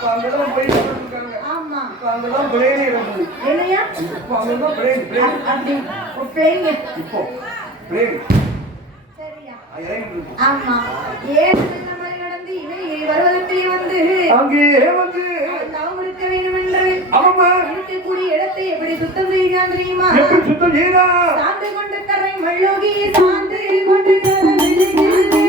அப்ப அங்கதான் போய் இருக்காங்க. ஆமா இப்ப அங்கதான் பிளேன் இறங்குது. என்னையா இப்போ அங்கதான் பிளேன் அப்படி பிளேன் இப்போ பிளேன் சரியா இறங்கி ஆமா ஏன் இந்த மாதிரி நடந்து இவன் வருவதற்கு வந்து அங்கே வந்து நாம் இருக்க வேண்டும் என்று ஆமா இருக்கக்கூடிய இடத்தை எப்படி சுத்தம் செய்கிறான் தெரியுமா? எப்படி சுத்தம் செய்யறா? சாந்து கொண்டு தரை மல்லோகி சாந்து கொண்டு தரை மல்லோகி